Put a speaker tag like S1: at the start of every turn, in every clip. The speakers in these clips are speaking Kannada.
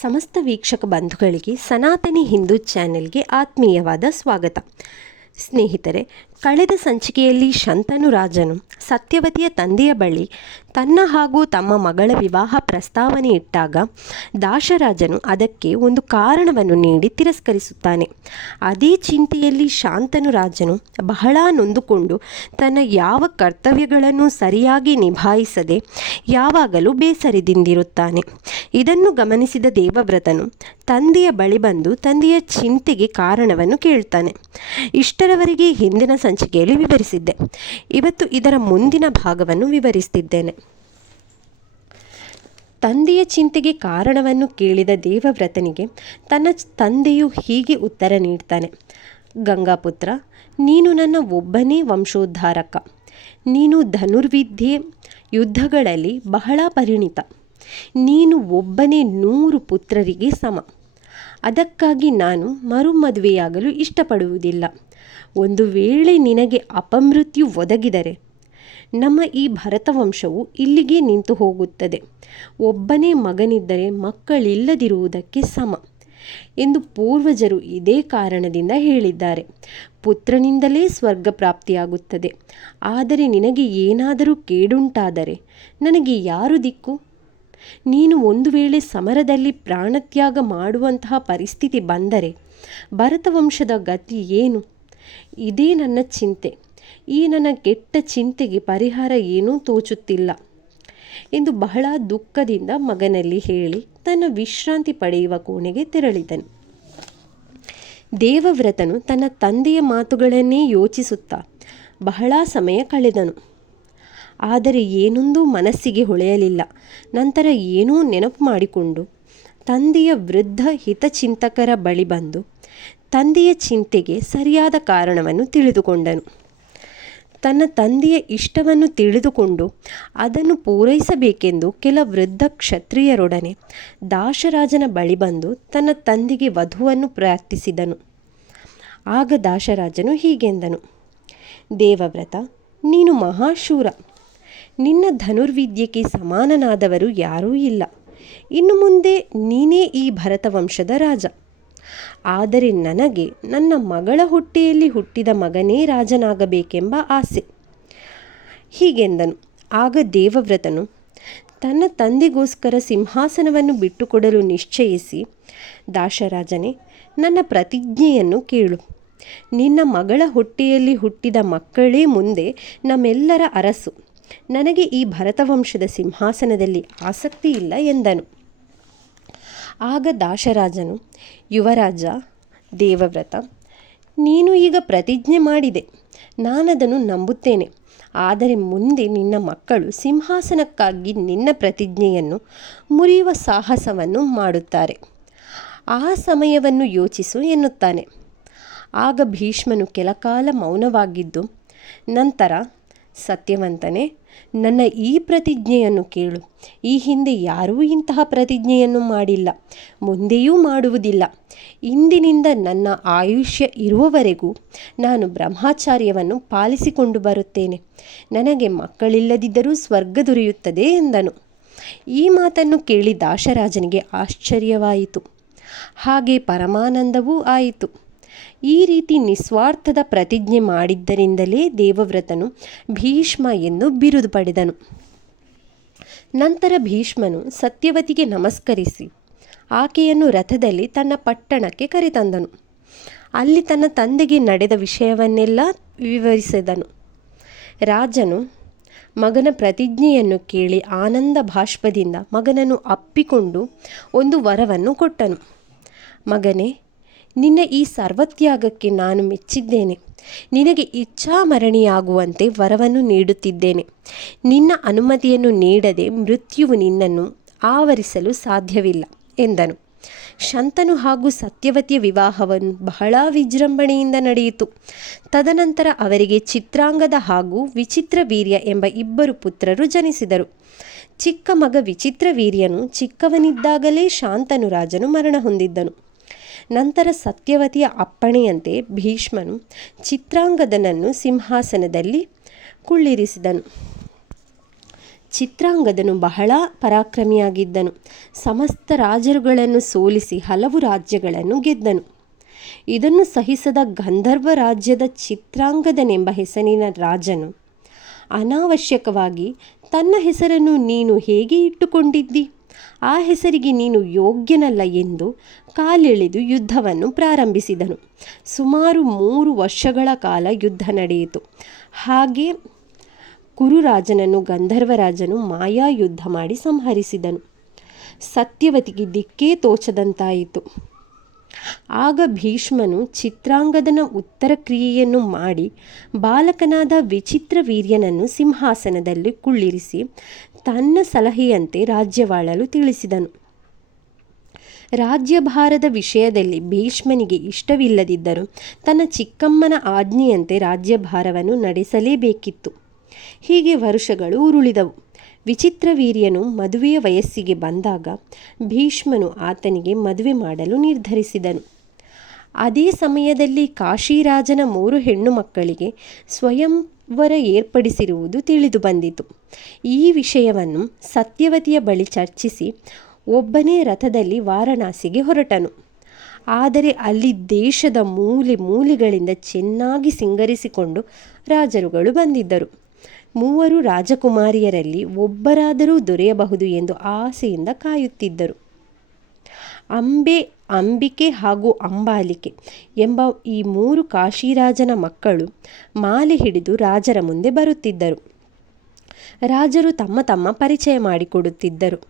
S1: ಸಮಸ್ತ ವೀಕ್ಷಕ ಬಂಧುಗಳಿಗೆ ಸನಾತನಿ ಹಿಂದೂ ಚಾನೆಲ್ಗೆ ಆತ್ಮೀಯವಾದ ಸ್ವಾಗತ. ಸ್ನೇಹಿತರೆ ಕಳೆದ ಸಂಚಿಕೆಯಲ್ಲಿ ಶಂತನು ರಾಜನು ಸತ್ಯವತಿಯ ತಂದೆಯ ಬಳಿ ತನ್ನ ಹಾಗೂ ತಮ್ಮ ಮಗಳ ವಿವಾಹ ಪ್ರಸ್ತಾವನೆ ಇಟ್ಟಾಗ ದಾಶರಾಜನು ಅದಕ್ಕೆ ಒಂದು ಕಾರಣವನ್ನು ನೀಡಿ ತಿರಸ್ಕರಿಸುತ್ತಾನೆ. ಅದೇ ಚಿಂತೆಯಲ್ಲಿ ಶಾಂತನು ರಾಜನು ಬಹಳ ನೊಂದುಕೊಂಡು ತನ್ನ ಯಾವ ಕರ್ತವ್ಯಗಳನ್ನು ಸರಿಯಾಗಿ ನಿಭಾಯಿಸದೆ ಯಾವಾಗಲೂ ಬೇಸರದಿಂದಿರುತ್ತಾನೆ. ಇದನ್ನು ಗಮನಿಸಿದ ದೇವವ್ರತನು ತಂದೆಯ ಬಳಿ ಬಂದು ತಂದೆಯ ಚಿಂತೆಗೆ ಕಾರಣವನ್ನು ಕೇಳ್ತಾನೆ. ಇಷ್ಟರವರೆಗೆ ಹಿಂದಿನ ಸಂಚಿಕೆಯಲ್ಲಿ ವಿವರಿಸಿದ್ದೆ. ಇವತ್ತು ಇದರ ಮುಂದಿನ ಭಾಗವನ್ನು ವಿವರಿಸ್ತಿದ್ದೇನೆ. ತಂದೆಯ ಚಿಂತೆಗೆ ಕಾರಣವನ್ನು ಕೇಳಿದ ದೇವವ್ರತನಿಗೆ ತನ್ನ ತಂದೆಯು ಹೀಗೆ ಉತ್ತರ ನೀಡ್ತಾನೆ. ಗಂಗಾಪುತ್ರ, ನೀನು ನನ್ನ ಒಬ್ಬನೇ ವಂಶೋದ್ಧಾರಕ. ನೀನು ಧನುರ್ವಿದ್ಯೆ ಯುದ್ಧಗಳಲ್ಲಿ ಬಹಳ ಪರಿಣಿತ. ನೀನು ಒಬ್ಬನೇ ನೂರು ಪುತ್ರರಿಗೆ ಸಮ. ಅದಕ್ಕಾಗಿ ನಾನು ಮರುಮದುವೆಯಾಗಲು ಇಷ್ಟಪಡುವುದಿಲ್ಲ. ಒಂದು ವೇಳೆ ನಿನಗೆ ಅಪಮೃತ್ಯು ಒದಗಿದರೆ, ನಮ್ಮ ಈ ಭರತವಂಶವು ಇಲ್ಲಿಗೆ ನಿಂತು ಹೋಗುತ್ತದೆ. ಒಬ್ಬನೇ ಮಗನಿದ್ದರೆ ಮಕ್ಕಳಿಲ್ಲದಿರುವುದಕ್ಕೆ ಸಮ ಎಂದು ಪೂರ್ವಜರು ಇದೇ ಕಾರಣದಿಂದ ಹೇಳಿದ್ದಾರೆ. ಪುತ್ರನಿಂದಲೇ ಸ್ವರ್ಗ ಪ್ರಾಪ್ತಿಯಾಗುತ್ತದೆ. ಆದರೆ ನಿನಗೆ ಏನಾದರೂ ಕೇಡುಂಟಾದರೆ ನನಗೆ ಯಾರು ದಿಕ್ಕು? ನೀನು ಒಂದು ವೇಳೆ ಸಮರದಲ್ಲಿ ಪ್ರಾಣತ್ಯಾಗ ಮಾಡುವಂತಹ ಪರಿಸ್ಥಿತಿ ಬಂದರೆ ಭರತವಂಶದ ಗತಿ ಏನು? ಇದೇ ನನ್ನ ಚಿಂತೆ. ಈ ನನ್ನ ಕೆಟ್ಟ ಚಿಂತೆಗೆ ಪರಿಹಾರ ಏನೂ ತೋಚುತ್ತಿಲ್ಲ ಎಂದು ಬಹಳ ದುಃಖದಿಂದ ಮಗನಲ್ಲಿ ಹೇಳಿ ತನ್ನ ವಿಶ್ರಾಂತಿ ಪಡೆಯುವ ಕೋಣೆಗೆ ತೆರಳಿದನು. ದೇವವ್ರತನು ತನ್ನ ತಂದೆಯ ಮಾತುಗಳನ್ನೇ ಯೋಚಿಸುತ್ತಾ ಬಹಳ ಸಮಯ ಕಳೆದನು. ಆದರೆ ಏನೊಂದೂ ಮನಸ್ಸಿಗೆ ಹೊಳೆಯಲಿಲ್ಲ. ನಂತರ ಏನೂ ನೆನಪು ಮಾಡಿಕೊಂಡು ತಂದೆಯ ವೃದ್ಧ ಹಿತಚಿಂತಕರ ಬಳಿ ಬಂದು ತಂದೆಯ ಚಿಂತೆಗೆ ಸರಿಯಾದ ಕಾರಣವನ್ನು ತಿಳಿದುಕೊಂಡನು. ತನ್ನ ತಂದೆಯ ಇಷ್ಟವನ್ನು ತಿಳಿದುಕೊಂಡು ಅದನ್ನು ಪೂರೈಸಬೇಕೆಂದು ಕೆಲ ವೃದ್ಧ ಕ್ಷತ್ರಿಯರೊಡನೆ ದಾಶರಾಜನ ಬಳಿ ಬಂದು ತನ್ನ ತಂದೆಗೆ ವಧುವನ್ನು ಪ್ರಾರ್ಥಿಸಿದನು. ಆಗ ದಾಶರಾಜನು ಹೀಗೆಂದನು. ದೇವವ್ರತ, ನೀನು ಮಹಾಶೂರ. ನಿನ್ನ ಧನುರ್ವಿದ್ಯೆಗೆ ಸಮಾನನಾದವರು ಯಾರೂ ಇಲ್ಲ. ಇನ್ನು ಮುಂದೆ ನೀನೇ ಈ ಭರತವಂಶದ ರಾಜ. ಆದರೆ ನನಗೆ ನನ್ನ ಮಗಳ ಹೊಟ್ಟೆಯಲ್ಲಿ ಹುಟ್ಟಿದ ಮಗನೇ ರಾಜನಾಗಬೇಕೆಂಬ ಆಸೆ. ಹೀಗೆಂದನು ಆಗ ದೇವವ್ರತನು ತನ್ನ ತಂದೆಗೋಸ್ಕರ ಸಿಂಹಾಸನವನ್ನು ಬಿಟ್ಟುಕೊಡಲು ನಿಶ್ಚಯಿಸಿ, ದಾಶರಾಜನೇ, ನನ್ನ ಪ್ರತಿಜ್ಞೆಯನ್ನು ಕೇಳು. ನಿನ್ನ ಮಗಳ ಹೊಟ್ಟೆಯಲ್ಲಿ ಹುಟ್ಟಿದ ಮಕ್ಕಳೇ ಮುಂದೆ ನಮ್ಮೆಲ್ಲರ ಅರಸು. ನನಗೆ ಈ ಭರತವಂಶದ ಸಿಂಹಾಸನದಲ್ಲಿ ಆಸಕ್ತಿ ಇಲ್ಲ ಎಂದನು. ಆಗ ದಾಶರಾಜನು, ಯುವರಾಜ, ದೇವವ್ರತ, ನೀನು ಈಗ ಪ್ರತಿಜ್ಞೆ ಮಾಡಿದೆ. ನಾನದನ್ನು ನಂಬುತ್ತೇನೆ. ಆದರೆ ಮುಂದೆ ನಿನ್ನ ಮಕ್ಕಳು ಸಿಂಹಾಸನಕ್ಕಾಗಿ ನಿನ್ನ ಪ್ರತಿಜ್ಞೆಯನ್ನು ಮುರಿಯುವ ಸಾಹಸವನ್ನು ಮಾಡುತ್ತಾರೆ. ಆ ಸಮಯವನ್ನು ಯೋಚಿಸು ಎನ್ನುತ್ತಾನೆ. ಆಗ ಭೀಷ್ಮನು ಕೆಲಕಾಲ ಮೌನವಾಗಿದ್ದು, ನಂತರ ಸತ್ಯವಂತನೇ, ನನ್ನ ಈ ಪ್ರತಿಜ್ಞೆಯನ್ನು ಕೇಳು. ಈ ಹಿಂದೆ ಯಾರೂ ಇಂತಹ ಪ್ರತಿಜ್ಞೆಯನ್ನು ಮಾಡಿಲ್ಲ, ಮುಂದೆಯೂ ಮಾಡುವುದಿಲ್ಲ. ಇಂದಿನಿಂದ ನನ್ನ ಆಯುಷ್ಯ ಇರುವವರೆಗೂ ನಾನು ಬ್ರಹ್ಮಾಚಾರ್ಯವನ್ನು ಪಾಲಿಸಿಕೊಂಡು ಬರುತ್ತೇನೆ. ನನಗೆ ಮಕ್ಕಳಿಲ್ಲದಿದ್ದರೂ ಸ್ವರ್ಗ ದೊರೆಯುತ್ತದೆ ಎಂದನು. ಈ ಮಾತನ್ನು ಕೇಳಿ ದಾಶರಾಜನಿಗೆ ಆಶ್ಚರ್ಯವಾಯಿತು. ಹಾಗೆ ಪರಮಾನಂದವೂ ಆಯಿತು. ಈ ರೀತಿ ನಿಸ್ವಾರ್ಥದ ಪ್ರತಿಜ್ಞೆ ಮಾಡಿದ್ದರಿಂದಲೇ ದೇವವ್ರತನು ಭೀಷ್ಮ ಎಂದು ಬಿರುದು ಪಡೆದನು. ನಂತರ ಭೀಷ್ಮನು ಸತ್ಯವತಿಗೆ ನಮಸ್ಕರಿಸಿ ಆಕೆಯನ್ನು ರಥದಲ್ಲಿ ತನ್ನ ಪಟ್ಟಣಕ್ಕೆ ಕರೆತಂದನು. ಅಲ್ಲಿ ತನ್ನ ತಂದೆಗೆ ನಡೆದ ವಿಷಯವನ್ನೆಲ್ಲ ವಿವರಿಸಿದನು. ರಾಜನು ಮಗನ ಪ್ರತಿಜ್ಞೆಯನ್ನು ಕೇಳಿ ಆನಂದ ಭಾಷ್ಪದಿಂದ ಮಗನನ್ನು ಅಪ್ಪಿಕೊಂಡು ಒಂದು ವರವನ್ನು ಕೊಟ್ಟನು. ಮಗನೇ ನಿನ್ನ ಈ ಸರ್ವತ್ಯಾಗಕ್ಕೆ ನಾನು ಮೆಚ್ಚಿದ್ದೇನೆ. ನಿನಗೆ ಇಚ್ಛಾಮರಣಿಯಾಗುವಂತೆ ವರವನ್ನು ನೀಡುತ್ತಿದ್ದೇನೆ. ನಿನ್ನ ಅನುಮತಿಯನ್ನು ನೀಡದೆ ಮೃತ್ಯುವು ನಿನ್ನನ್ನು ಆವರಿಸಲು ಸಾಧ್ಯವಿಲ್ಲ, ಎಂದನು. ಶಂತನು ಹಾಗೂ ಸತ್ಯವತಿಯ ವಿವಾಹವನ್ನು ಬಹಳ ವಿಜೃಂಭಣೆಯಿಂದ ನಡೆಯಿತು. ತದನಂತರ ಅವರಿಗೆ ಚಿತ್ರಾಂಗದ ಹಾಗೂ ವಿಚಿತ್ರ ವೀರ್ಯ ಎಂಬ ಇಬ್ಬರು ಪುತ್ರರು ಜನಿಸಿದರು. ಚಿಕ್ಕ ಮಗ ವಿಚಿತ್ರ ವೀರ್ಯನು ಚಿಕ್ಕವನಿದ್ದಾಗಲೇ ಶಾಂತನು ರಾಜನು ಮರಣ ಹೊಂದಿದ್ದನು. ನಂತರ ಸತ್ಯವತಿಯ ಅಪ್ಪಣೆಯಂತೆ ಭೀಷ್ಮನು ಚಿತ್ರಾಂಗದನನ್ನು ಸಿಂಹಾಸನದಲ್ಲಿ ಕುಳ್ಳಿರಿಸಿದನು. ಚಿತ್ರಾಂಗದನು ಬಹಳ ಪರಾಕ್ರಮಿಯಾಗಿದ್ದನು. ಸಮಸ್ತ ರಾಜರುಗಳನ್ನು ಸೋಲಿಸಿ ಹಲವು ರಾಜ್ಯಗಳನ್ನು ಗೆದ್ದನು. ಇದನ್ನು ಸಹಿಸದ ಗಂಧರ್ವ ರಾಜ್ಯದ ಚಿತ್ರಾಂಗದನೆಂಬ ಹೆಸರಿನ ರಾಜನು ಅನಾವಶ್ಯಕವಾಗಿ ತನ್ನ ಹೆಸರನ್ನು ನೀನು ಹೇಗೆ ಇಟ್ಟುಕೊಂಡಿದ್ದಿ? ಆ ಹೆಸರಿಗೆ ನೀನು ಯೋಗ್ಯನಲ್ಲ ಎಂದು ಕಾಲೆಳೆದು ಯುದ್ಧವನ್ನು ಪ್ರಾರಂಭಿಸಿದನು. ಸುಮಾರು ಮೂರು ವರ್ಷಗಳ ಕಾಲ ಯುದ್ಧ ನಡೆಯಿತು. ಹಾಗೆ ಕುರುರಾಜನನ್ನು, ಗಂಧರ್ವರಾಜನು ಮಾಯಾ ಯುದ್ಧ ಮಾಡಿ ಸಂಹರಿಸಿದನು. ಸತ್ಯವತಿಗೆ ದಿಕ್ಕೇ ತೋಚದಂತಾಯಿತು. ಆಗ ಭೀಷ್ಮನು ಚಿತ್ರಾಂಗದನ ಉತ್ತರ ಕ್ರಿಯೆಯನ್ನು ಮಾಡಿ, ಬಾಲಕನಾದ ವಿಚಿತ್ರ ವೀರ್ಯನನ್ನು ಸಿಂಹಾಸನದಲ್ಲಿ ಕುಳ್ಳಿರಿಸಿ ತನ್ನ ಸಲಹೆಯಂತೆ ರಾಜ್ಯವಾಳಲು ತಿಳಿಸಿದನು. ರಾಜ್ಯಭಾರದ ವಿಷಯದಲ್ಲಿ ಭೀಷ್ಮನಿಗೆ ಇಷ್ಟವಿಲ್ಲದಿದ್ದರೂ ತನ್ನ ಚಿಕ್ಕಮ್ಮನ ಆಜ್ಞೆಯಂತೆ ರಾಜ್ಯಭಾರವನ್ನು ನಡೆಸಲೇಬೇಕಿತ್ತು. ಹೀಗೆ ವರುಷಗಳು ಉರುಳಿದವು. ವಿಚಿತ್ರ ವೀರ್ಯನು ಮದುವೆಯ ವಯಸ್ಸಿಗೆ ಬಂದಾಗ ಭೀಷ್ಮನು ಆತನಿಗೆ ಮದುವೆ ಮಾಡಲು ನಿರ್ಧರಿಸಿದನು. ಅದೇ ಸಮಯದಲ್ಲಿ ಕಾಶಿರಾಜನ ಮೂರು ಹೆಣ್ಣು ಮಕ್ಕಳಿಗೆ ಸ್ವಯಂವರ ಏರ್ಪಡಿಸಿರುವುದು ತಿಳಿದು ಬಂದಿತು. ಈ ವಿಷಯವನ್ನು ಸತ್ಯವತಿಯ ಬಳಿ ಚರ್ಚಿಸಿ ಒಬ್ಬನೇ ರಥದಲ್ಲಿ ವಾರಣಾಸಿಗೆ ಹೊರಟನು. ಆದರೆ ಅಲ್ಲಿ ದೇಶದ ಮೂಲೆ ಮೂಲೆಗಳಿಂದ ಚೆನ್ನಾಗಿ ಸಿಂಗರಿಸಿಕೊಂಡು ರಾಜರುಗಳು ಬಂದಿದ್ದರು. ಮೂವರು ರಾಜಕುಮಾರಿಯರಲ್ಲಿ ಒಬ್ಬರಾದರೂ ದೊರೆಯಬಹುದು ಎಂದು ಆಸೆಯಿಂದ ಕಾಯುತ್ತಿದ್ದರು. ಅಂಬೆ, ಅಂಬಿಕೆ ಹಾಗೂ ಅಂಬಾಲಿಕೆ ಎಂಬ ಈ ಮೂರು ಕಾಶಿರಾಜನ ಮಕ್ಕಳು ಮಾಲೆ ಹಿಡಿದು ರಾಜರ ಮುಂದೆ ಬರುತ್ತಿದ್ದರು. ರಾಜರು ತಮ್ಮ ತಮ್ಮ ಪರಿಚಯ ಮಾಡಿಕೊಡುತ್ತಿದ್ದರು.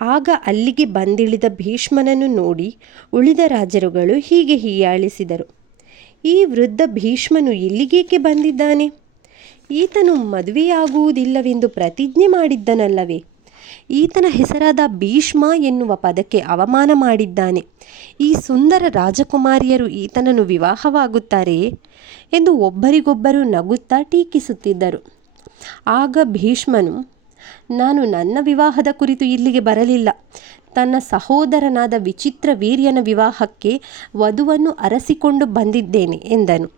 S1: ಆಗ ಅಲ್ಲಿಗೆ ಬಂದಿಳಿದ ಭೀಷ್ಮನನ್ನು ನೋಡಿ ಉಳಿದ ರಾಜರುಗಳು ಹೀಗೆ ಹೀಯಾಳಿಸಿದರು. ಈ ವೃದ್ಧ ಭೀಷ್ಮನು ಇಲ್ಲಿಗೇಕೆ ಬಂದಿದ್ದಾನೆ? ಈತನು ಮದುವೆಯಾಗುವುದಿಲ್ಲವೆಂದು ಪ್ರತಿಜ್ಞೆ ಮಾಡಿದ್ದನಲ್ಲವೇ? ಈತನ ಹೆಸರಾದ ಭೀಷ್ಮ ಎನ್ನುವ ಪದಕ್ಕೆ ಅವಮಾನ ಮಾಡಿದ್ದಾನೆ. ಈ ಸುಂದರ ರಾಜಕುಮಾರಿಯರು ಈತನನ್ನು ವಿವಾಹವಾಗುತ್ತಾರೆಯೇ? ಎಂದು ಒಬ್ಬರಿಗೊಬ್ಬರು ನಗುತ್ತಾ ಟೀಕಿಸುತ್ತಿದ್ದರು. ಆಗ ಭೀಷ್ಮನು, ನಾನು ನನ್ನ ವಿವಾಹದ ಕುರಿತು ಇಲ್ಲಿಗೆ ಬರಲಿಲ್ಲ. ತನ್ನ ಸಹೋದರನಾದ ವಿಚಿತ್ರ ವೀರ್ಯನ ವಿವಾಹಕ್ಕೆ ವಧುವನ್ನು ಅರಸಿಕೊಂಡು ಬಂದಿದ್ದೇನೆ ಎಂದನು.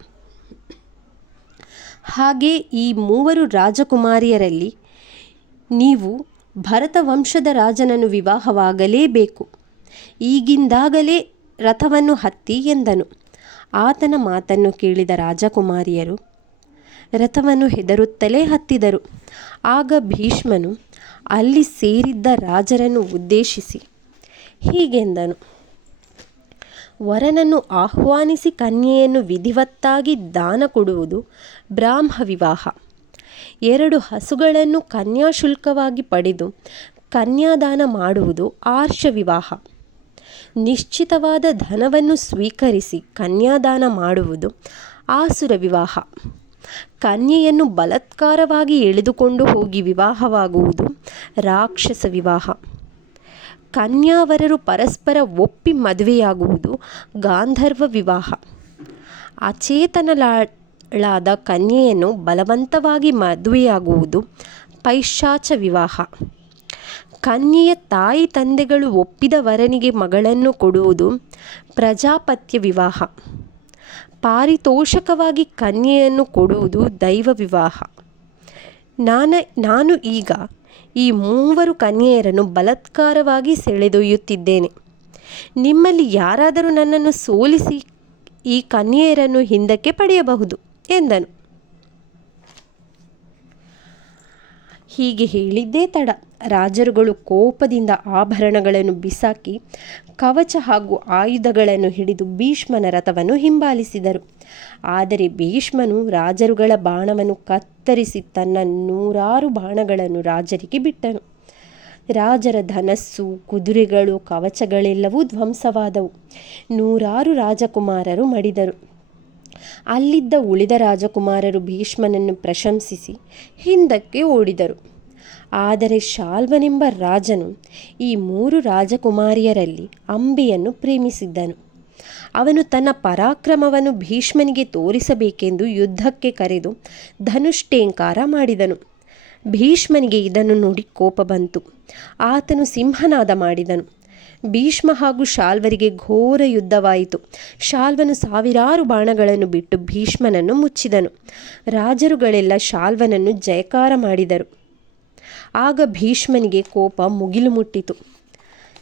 S1: ಹಾಗೆ ಈ ಮೂವರು ರಾಜಕುಮಾರಿಯರಲ್ಲಿ ನೀವು ಭರತ ವಂಶದ ರಾಜನನ್ನು ವಿವಾಹವಾಗಲೇಬೇಕು. ಈಗಿಂದಾಗಲೇ ರಥವನ್ನು ಹತ್ತಿ ಎಂದನು. ಆತನ ಮಾತನ್ನು ಕೇಳಿದ ರಾಜಕುಮಾರಿಯರು ರಥವನ್ನು ಹೆದರುತ್ತಲೇ ಹತ್ತಿದರು. ಆಗ ಭೀಷ್ಮನು ಅಲ್ಲಿ ಸೇರಿದ್ದ ರಾಜರನ್ನು ಉದ್ದೇಶಿಸಿ ಹೀಗೆಂದನು. ವರನನ್ನು ಆಹ್ವಾನಿಸಿ ಕನ್ಯೆಯನ್ನು ವಿಧಿವತ್ತಾಗಿ ದಾನ ಕೊಡುವುದು ಬ್ರಾಹ್ಮ ವಿವಾಹ. ಎರಡು ಹಸುಗಳನ್ನು ಕನ್ಯಾಶುಲ್ಕವಾಗಿ ಪಡೆದು ಕನ್ಯಾದಾನ ಮಾಡುವುದು ಆರ್ಷ ವಿವಾಹ. ನಿಶ್ಚಿತವಾದ ಧನವನ್ನು ಸ್ವೀಕರಿಸಿ ಕನ್ಯಾದಾನ ಮಾಡುವುದು ಆಸುರ ವಿವಾಹ. ಕನ್ಯೆಯನ್ನು ಬಲತ್ಕಾರವಾಗಿ ಎಳೆದುಕೊಂಡು ಹೋಗಿ ವಿವಾಹವಾಗುವುದು ರಾಕ್ಷಸ ವಿವಾಹ. ಕನ್ಯಾವರರು ಪರಸ್ಪರ ಒಪ್ಪಿ ಮದುವೆಯಾಗುವುದು ಗಾಂಧರ್ವ ವಿವಾಹ. ಅಚೇತನಳಾದ ಕನ್ಯೆಯನ್ನು ಬಲವಂತವಾಗಿ ಮದುವೆಯಾಗುವುದು ಪೈಶಾಚ ವಿವಾಹ. ಕನ್ಯೆಯ ತಾಯಿ ತಂದೆಗಳು ಒಪ್ಪಿದ ವರನಿಗೆ ಮಗಳನ್ನು ಕೊಡುವುದು ಪ್ರಜಾಪತ್ಯ ವಿವಾಹ. ಪಾರಿತೋಷಕವಾಗಿ ಕನ್ಯೆಯನ್ನು ಕೊಡುವುದು ದೈವ ವಿವಾಹ. ನಾನ, ನಾನು ಈಗ ಈ ಮೂವರು ಕನ್ಯೆಯರನ್ನು ಬಲತ್ಕಾರವಾಗಿ ಸೆಳೆದೊಯ್ಯುತ್ತಿದ್ದೇನೆ. ನಿಮ್ಮಲ್ಲಿ ಯಾರಾದರೂ ನನ್ನನ್ನು ಸೋಲಿಸಿ ಈ ಕನ್ಯೆಯರನ್ನು ಹಿಂದಕ್ಕೆ ಪಡೆಯಬಹುದು, ಎಂದನು. ಹೀಗೆ ಹೇಳಿದ್ದೇ ತಡ. ರಾಜರುಗಳು ಕೋಪದಿಂದ ಆಭರಣಗಳನ್ನು ಬಿಸಾಕಿ, ಕವಚ ಹಾಗೂ ಆಯುಧಗಳನ್ನು ಹಿಡಿದು ಭೀಷ್ಮನ ರಥವನ್ನು ಹಿಂಬಾಲಿಸಿದರು. ಆದರೆ ಭೀಷ್ಮನು ರಾಜರುಗಳ ಬಾಣವನ್ನು ಕತ್ತರಿಸಿ ತನ್ನ ನೂರಾರು ಬಾಣಗಳನ್ನು ರಾಜರಿಗೆ ಬಿಟ್ಟನು. ರಾಜರ ಧನಸ್ಸು, ಕುದುರೆಗಳು, ಕವಚಗಳೆಲ್ಲವೂ ಧ್ವಂಸವಾದವು. ನೂರಾರು ರಾಜಕುಮಾರರು ಮಡಿದರು. ಅಲ್ಲಿದ್ದ ಉಳಿದ ರಾಜಕುಮಾರರು ಭೀಷ್ಮನನ್ನು ಪ್ರಶಂಸಿಸಿ ಹಿಂದಕ್ಕೆ ಓಡಿದರು. ಆದರೆ ಶಾಲ್ವನೆಂಬ ರಾಜನು ಈ ಮೂರು ರಾಜಕುಮಾರಿಯರಲ್ಲಿ ಅಂಬಿಯನ್ನು ಪ್ರೇಮಿಸಿದ್ದನು. ಅವನು ತನ್ನ ಪರಾಕ್ರಮವನ್ನು ಭೀಷ್ಮನಿಗೆ ತೋರಿಸಬೇಕೆಂದು ಯುದ್ಧಕ್ಕೆ ಕರೆದು ಧನುಷ್ಠೇಂಕಾರ ಮಾಡಿದನು. ಭೀಷ್ಮನಿಗೆ ಇದನ್ನು ನೋಡಿ ಕೋಪ ಬಂತು. ಆತನು ಸಿಂಹನಾದ ಮಾಡಿದನು. ಭೀಷ್ಮ ಹಾಗೂ ಶಾಲ್ವರಿಗೆ ಘೋರ ಯುದ್ಧವಾಯಿತು. ಶಾಲ್ವನು ಸಾವಿರಾರು ಬಾಣಗಳನ್ನು ಬಿಟ್ಟು ಭೀಷ್ಮನನ್ನು ಮುಚ್ಚಿದನು. ರಾಜರುಗಳೆಲ್ಲ ಶಾಲ್ವನನ್ನು ಜಯಕಾರ ಮಾಡಿದರು. ಆಗ ಭೀಷ್ಮನಿಗೆ ಕೋಪ ಮುಗಿಲು ಮುಟ್ಟಿತು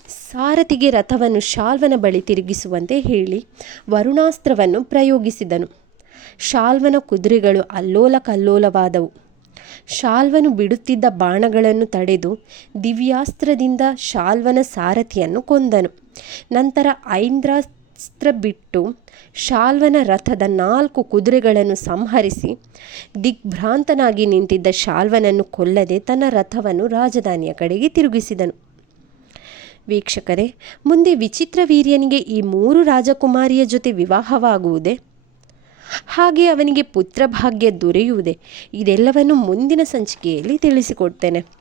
S1: ಸಾರಥಿಗೆ ರಥವನ್ನು ಶಾಲ್ವನ ಬಳಿ ತಿರುಗಿಸುವಂತೆ ಹೇಳಿ ವರುಣಾಸ್ತ್ರವನ್ನು ಪ್ರಯೋಗಿಸಿದನು. ಶಾಲ್ವನ ಕುದುರೆಗಳು ಅಲ್ಲೋಲ ಕಲ್ಲೋಲವಾದವು ಶಾಲ್ವನು ಬಿಡುತ್ತಿದ್ದ ಬಾಣಗಳನ್ನು ತಡೆದು ದಿವ್ಯಾಸ್ತ್ರದಿಂದ ಶಾಲ್ವನ ಸಾರಥಿಯನ್ನು ಕೊಂದನು. ನಂತರ ಐಂದ್ರಾಸ್ತ್ರ ಬಿಟ್ಟು ಶಾಲ್ವನ ರಥದ ನಾಲ್ಕು ಕುದುರೆಗಳನ್ನು ಸಂಹರಿಸಿ ದಿಗ್ಭ್ರಾಂತನಾಗಿ ನಿಂತಿದ್ದ ಶಾಲ್ವನನ್ನು ಕೊಲ್ಲದೆ ತನ್ನ ರಥವನ್ನು ರಾಜಧಾನಿಯ ಕಡೆಗೆ ತಿರುಗಿಸಿದನು. ವೀಕ್ಷಕರೇ, ಮುಂದೆ ವಿಚಿತ್ರ ವೀರ್ಯನಿಗೆ ಈ ಮೂರು ರಾಜಕುಮಾರಿಯ ಜೊತೆ ವಿವಾಹವಾಗುವುದೇ? ಹಾಗೆ ಅವನಿಗೆ ಪುತ್ರಭಾಗ್ಯ ದೊರೆಯುವುದೇ? ಇದೆಲ್ಲವನ್ನು ಮುಂದಿನ ಸಂಚಿಕೆಯಲ್ಲಿ ತಿಳಿಸಿಕೊಡ್ತೇನೆ.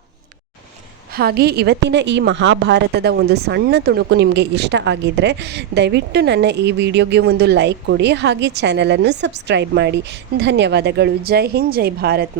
S1: ಹಾಗೆ ಇವತ್ತಿನ ಈ ಮಹಾಭಾರತದ ಒಂದು ಸಣ್ಣ ತುಣುಕು ನಿಮಗೆ ಇಷ್ಟ ಆಗಿದ್ದರೆ ದಯವಿಟ್ಟು ನನ್ನ ಈ ವಿಡಿಯೋಗೆ ಒಂದು ಲೈಕ್ ಕೊಡಿ ಹಾಗೆ ಚಾನಲನ್ನು ಸಬ್ಸ್ಕ್ರೈಬ್ ಮಾಡಿ. ಧನ್ಯವಾದಗಳು. ಜೈ ಹಿಂದ್, ಜೈ ಭಾರತ್.